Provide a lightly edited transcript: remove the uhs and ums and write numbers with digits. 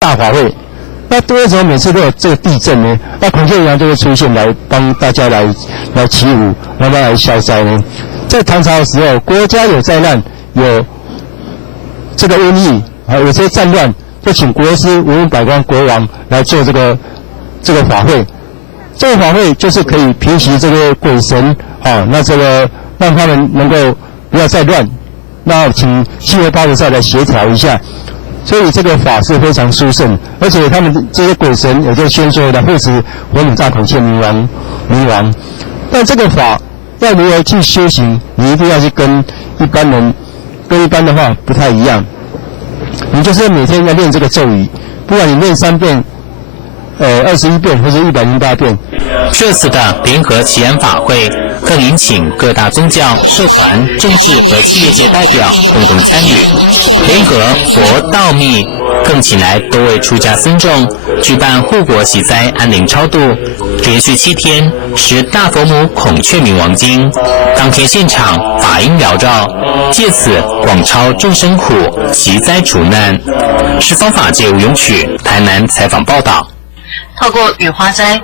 大法会。那为什么每次都有这个地震呢？那孔雀明王就会出现来帮大家来祈福，慢慢来消灾呢？在唐朝的时候，国家有灾难，有这个瘟疫，有些战乱，就请国师、文武百官、国王来做这个法会。这个法会就是可以平息这个鬼神，那这个让他们能够不要再乱。那请七佛八菩萨来协调一下。所以这个法是非常殊胜，而且他们这些鬼神也就宣说来护持文武大孔雀明王。但这个法要如何去修行，你一定要去跟一般的话不太一样。你就是每天要念这个咒语，不管你念3遍、21遍或者108遍。这次的联合祈安法会更引请各大宗教、社团、政治和企业界代表共同参与，联合佛、道、密更请来多位出家僧众，举办护国息灾安灵超度，连续7天持大佛母孔雀明王经，当天现场法音缭绕，借此广超众生苦，息灾除难。是方法界吴永曲台南采访报道。透过雨花斋